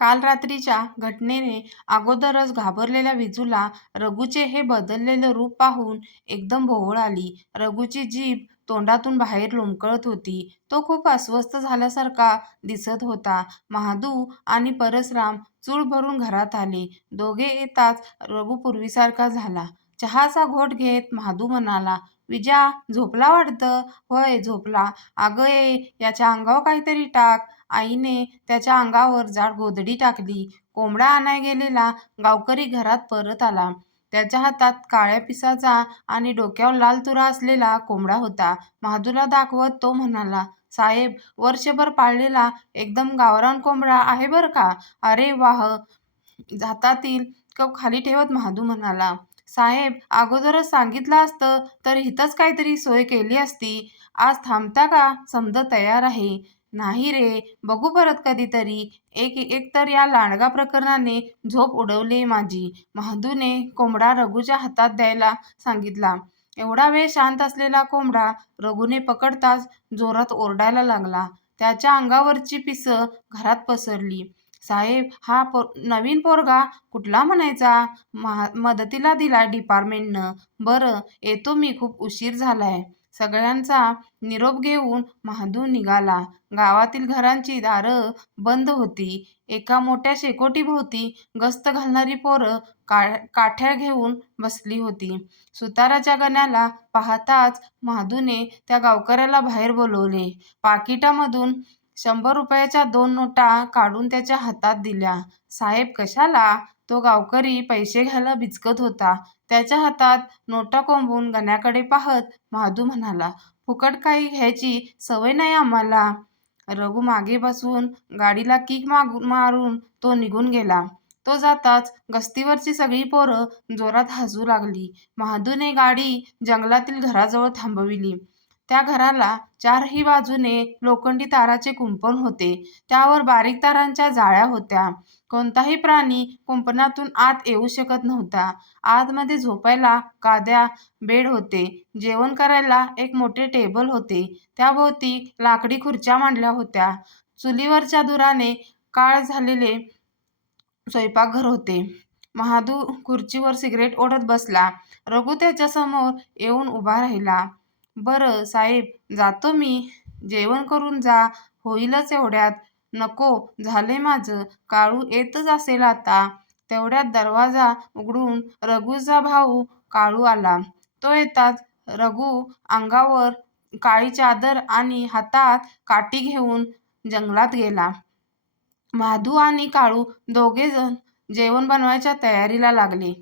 काल रात्रीच्या घटनेने अगोदरच घाबरलेल्या विजूला रघूचे हे बदललेलं रूप पाहून एकदम भोवळ आली. रघूची जीभ तोंडातून बाहेर लोंबकळत होती. तो खूप अस्वस्थ झाल्यासारखा दिसत होता. महादू आणि परसराम चूळ भरून घरात आले. दोघे येताच रघू पूर्वीसारखा झाला. चहाचा घोट घेत महादू म्हणाला, "विजा, झोपला वाटतं." "होय, झोपला." "अगं ये, याच्या अंगावर काहीतरी टाक." आईने त्याच्या अंगावर जाड गोधडी टाकली. कोंबडा आणाय गेलेला गावकरी घरात परत आला. त्याच्या हातात काळ्या पिसाचा आणि डोक्यावर लाल तुरा असलेला कोंबडा होता. महादूला दाखवत तो म्हणाला, "साहेब, वर्षभर पाळलेला एकदम गावरान कोंबडा आहे बरं का." "अरे वाह." हातातील कप खाली ठेवत महादू म्हणाला, "साहेब, अगोदरच सांगितलं असतं तर इथंच काहीतरी सोय केली असती. आज थांबता का? समद तयार आहे." "नाही रे, बघू परत कधीतरी. एक तर या लांडगा प्रकरणाने झोप उडवली माझी." महादूने कोंबडा रघूच्या हातात द्यायला सांगितला. एवढा वेळ शांत असलेला कोंबडा रघूने पकडताच जोरात ओरडायला लागला. त्याच्या अंगावरची पिसं घरात पसरली. "साहेब, हा नवीन पोरगा कुठला म्हणायचा? मदतीला दिला डिपार्टमेंटनं. बरं, येतो मी, खूप उशीर झालाय." सगळ्यांचा निरोप घेऊन महादू निघाला. गावातील घरांची दारं बंद होती. एका मोठ्या शेकोटीभोवती गस्त घालणारी पोरं काठ्या घेऊन बसली होती. सुताराच्या गण्याला पाहताच महादूने त्या गावकऱ्याला बाहेर बोलवले. पाकिटामधून 100 रुपयाच्या 2 नोटा काढून त्याच्या हातात दिल्या. "साहेब, कशाला?" तो गावकरी पैसे घ्यायला बिचकत होता. त्याच्या हातात नोटा कोंबून गण्याकडे पाहत महादू म्हणाला, "फुकट काही घ्यायची सवय नाही आम्हाला." रघू मागे बसून गाडीला किक मारून तो निघून गेला. तो जाताच गस्तीवरची सगळी पोरं जोरात हसू लागली. महादूने गाडी जंगलातील घराजवळ थांबविली. त्या घराला चारही बाजूने लोखंडी ताराचे कुंपण होते. त्यावर बारीक तारांच्या जाळ्या होत्या. कोणताही प्राणी कुंपणातून आत येऊ शकत नव्हता. आतमध्ये झोपायला गाद्या, बेड होते. जेवण करायला एक मोठे टेबल होते. त्याभोवती लाकडी खुर्च्या मांडल्या होत्या. चुलीवरच्या धुराने काळ झालेले स्वयंपाकघर होते. महादू खुर्चीवर सिगरेट ओढत बसला. रघू त्याच्यासमोर येऊन उभा राहिला. "बरं साहेब, जातो मी. जेवण करून जा. होईलच एवढ्यात." "नको, झालंय माझं. काळू येतच असेल आता." तेवढ्यात दरवाजा उघडून रघूचा भाऊ काळू आला. तो येताच रघू अंगावर काळी चादर आणि हातात काठी घेऊन जंगलात गेला. महादू आणि काळू दोघेजण जेवण बनवायच्या तयारीला लागले.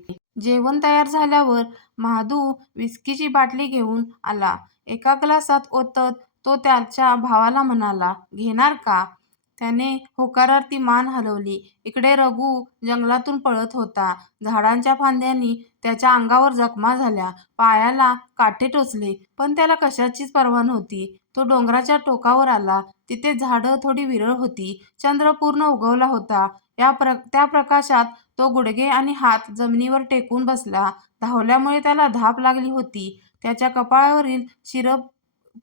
जेवण तयार झाल्यावर महादू विस्कीची बाटली घेऊन आला. एका ग्लासात ओतत तो त्याच्या भावाला म्हणाला, "घेणार का?" त्याने होकारार्थी मान हलवली. इकडे रघू जंगलातून पळत होता. झाडांच्या फांद्यांनी त्याच्या अंगावर जखमा झाल्या. पायाला काटे टोचले, पण त्याला कशाचीच पर्वा नव्हती. तो डोंगराच्या टोकावर आला. तिथे झाडं थोडी विरळ होती. चंद्र पूर्ण उगवला होता. त्या प्रकाशात तो गुडघे आणि हात जमिनीवर टेकून बसला. धावल्यामुळे त्याला धाप लागली होती. त्याच्या कपाळावरील शिरप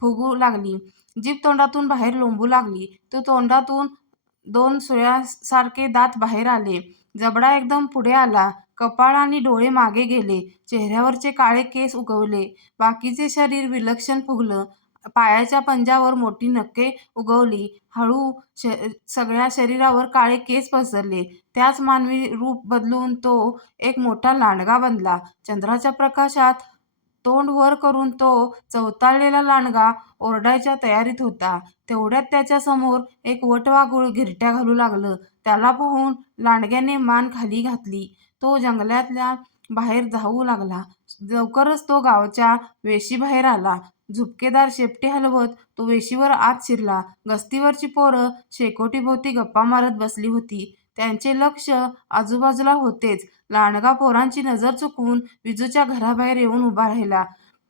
फुगू लागली. जीभ तोंडातून बाहेर लोंबू लागली. तो तोंडातून 2 सुळ्यासारखे दात बाहेर आले. जबडा एकदम पुढे आला. कपाळ आणि डोळे मागे गेले. चेहऱ्यावरचे काळे केस उगवले. बाकीचे शरीर विलक्षण फुगलं. पायाच्या पंजावर मोठी नखे उगवली. हळू सगळ्या शरीरावर काळे केस पसरले. त्याच मानवी रूप बदलून तो एक मोठा लांडगा बनला. चंद्राच्या प्रकाशात तोंड वर करून तो चवताळलेला लांडगा ओरडायच्या तयारीत होता. तेवढ्यात त्याच्यासमोर एक वटवाघूळ घिरट्या घालू लागलं. त्याला पाहून लांडग्याने मान खाली घातली. तो जंगलातल्या बाहेर धावू लागला. लवकरच तो गावच्या वेशीबाहेर आला. झुपकेदार शेपटी हलवत तो वेशीवर आत शिरला. गस्तीवरची पोरं शेकोटीभोवती गप्पा मारत बसली होती. त्यांचे लक्ष आजूबाजूला होतेच. लांडगा पोरांची नजर चुकवून विजूच्या घराबाहेर येऊन उभा राहिला.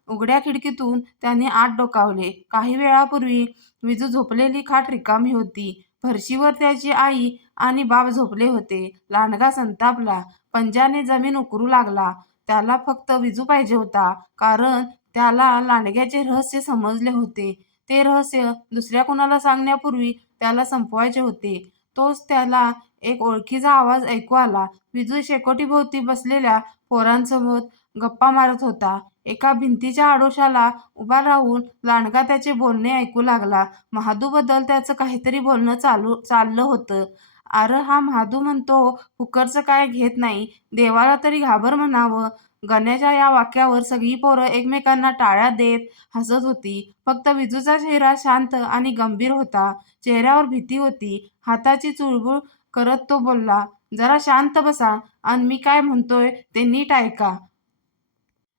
उघड्या खिडकीतून त्याने आत डोकावले. काही वेळापूर्वी विजू झोपलेली खाट रिकामी होती. फरशीवर त्याची आई आणि बाप झोपले होते. लांडगा संतापला. पंजाने जमीन उकरू लागला. त्याला फक्त विजू पाहिजे होता, कारण त्याला लांडग्याचे रहस्य समजले होते. ते रहस्य दुसऱ्या कुणाला सांगण्यापूर्वी त्याला संपवायचे होते. तोच त्याला एक ओळखीचा आवाज ऐकू आला. विजू शेकोटीभोवती बसलेल्या पोरांसमोर गप्पा मारत होता. एका भिंतीच्या आडोशाला उभा राहून लांडगा त्याचे बोलणे ऐकू लागला. महादूबद्दल त्याचं काहीतरी बोलणं चाललं होतं. "अरे हा महादू म्हणतो फुकटचं काय घेत नाही, देवाला तरी घाबर म्हणावं." गण्याच्या या वाक्यावर सगळी पोरं एकमेकांना टाळ्या देत हसत होती. फक्त विजूचा चेहरा शांत आणि गंभीर होता. चेहऱ्यावर भीती होती. हाताची चुळबुळ करत तो बोलला, "जरा शांत बसा आणि मी काय म्हणतोय ते नीट ऐका.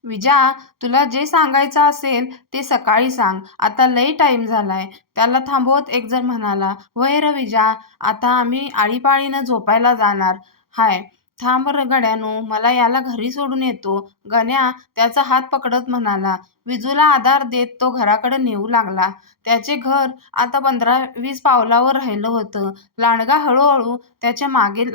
विजा, तुला जे सांगायचं असेल ते सकाळी सांग. आता लई टाईम झालाय." त्याला थांबवत एकजण म्हणाला, "व्हय र विजा, आता आम्ही आळीपाळीनं झोपायला जाणार हाय. थांब र गड्यानो, मला याला घरी सोडून येतो." गण्या त्याचा हात पकडत म्हणाला. विजूला आधार देत तो घराकडे नेऊ लागला. त्याचे घर आता 15-20 पावलावर राहिलं होतं. लांडगा हळूहळू त्याच्या मागे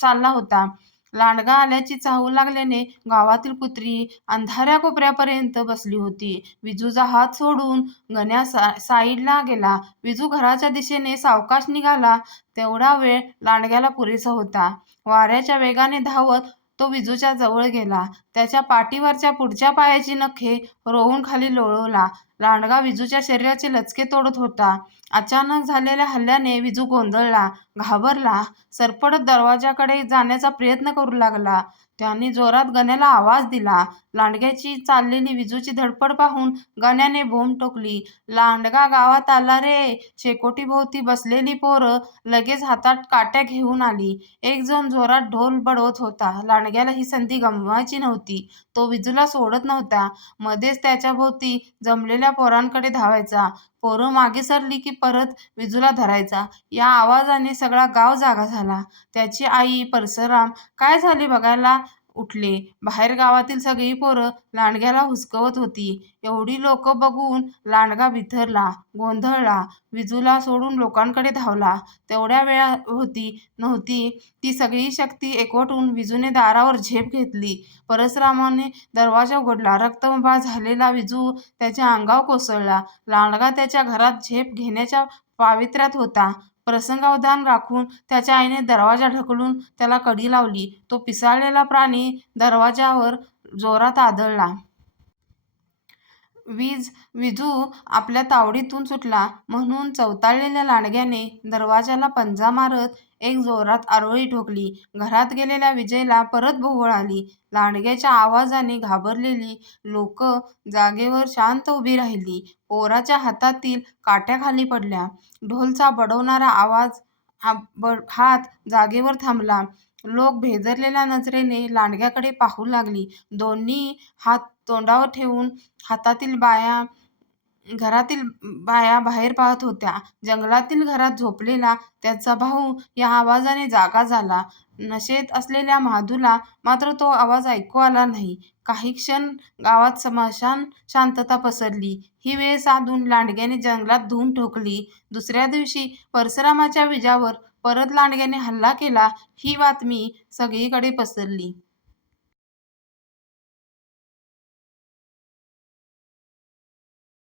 चालला होता. लांडगा आल्याची चाहूल लागल्याने गावातील कुत्री अंधाऱ्या कोपऱ्यापर्यंत बसली होती. विजूचा हात सोडून गण्या साईडला गेला. विजू घराच्या दिशेने सावकाश निघाला. तेवढा वेळ लांडग्याला पुरेसा होता. वाऱ्याच्या वेगाने धावत तो विजूच्या जवळ गेला. त्याच्या पाठीवरच्या पुढच्या पायाची नखे रोवून खाली लोळवला. लांडगा विजूच्या शरीराचे लचके तोडत होता. अचानक झालेल्या हल्ल्याने विजू गोंधळला, घाबरला. सरपटत दरवाजाकडे जाण्याचा प्रयत्न करू लागला. त्याने जोरात गण्याला आवाज दिला. लांडग्याची चाललेली विजूची धडपड पाहून गण्याने बोंब टोकली, "लांडगा गावात आला रे!" शेकोटीभोवती बसलेली पोरं लगेच हातात काट्या घेऊन आली. एक जण जोरात ढोल बडवत होता. लांडग्याला ही संधी गमवायची नव्हती. तो विजूला सोडत नव्हता. मध्येच त्याच्याभोवती जमलेल्या पोरांकडे धावायचा. पोरं मागे सरली की परत विजूला धरायचा. या आवाजाने सगळा गाव जागा झाला. त्याची आई, परसराम काय झाले बघायला उठले. बाहेर गावातील सगळी पोरं लांडग्याला हुसकवत होती. एवढी लोकं बघून लांडगा बिथरला, गोंधळला. विजूला सोडून लोकांकडे धावला. तेवढ्या नव्हती ती सगळी शक्ती एकवटून विजूने दारावर झेप घेतली. परसरामाने दरवाजा उघडला. रक्तबंबाळ झालेला विजू त्याच्या अंगावर कोसळला. लांडगा त्याच्या घरात झेप घेण्याच्या पावित्र्यात होता. प्रसंगावधान राखून त्याच्या आईने दरवाजा ढकलून त्याला कडी लावली. तो पिसाळलेला प्राणी दरवाजावर जोरात आदळला. विजू आपल्या तावडीतून सुटला म्हणून चवताळलेल्या लांडग्याने दरवाजाला पंजा मारत एक जोरात आरोळी ठोकली. घरात गेलेल्या विजयला परत भोवळ आली. लांडग्याच्या आवाजाने घाबरलेली लोकं जागेवर शांत उभी राहिली. पोराच्या हातातील काट्या खाली पडल्या. ढोलचा बडवणारा हात जागेवर थांबला. लोक भेदरलेल्या नजरेने लांडग्याकडे पाहू लागली. दोन्ही हात तोंडावर ठेवून घरातील बाया बाहेर पाहत होत्या. जंगलातील घरात झोपलेला त्याचा भाऊ या आवाजाने जागा झाला. नशेत असलेल्या महादूला मात्र तो आवाज ऐकू आला नाही. काही क्षण गावात स्मशान शांतता पसरली. ही वेळ साधून लांडग्याने जंगलात धूम ठोकली. दुसऱ्या दिवशी परशुरामाच्या विजावर परत लांडग्याने हल्ला केला ही बातमी सगळीकडे पसरली.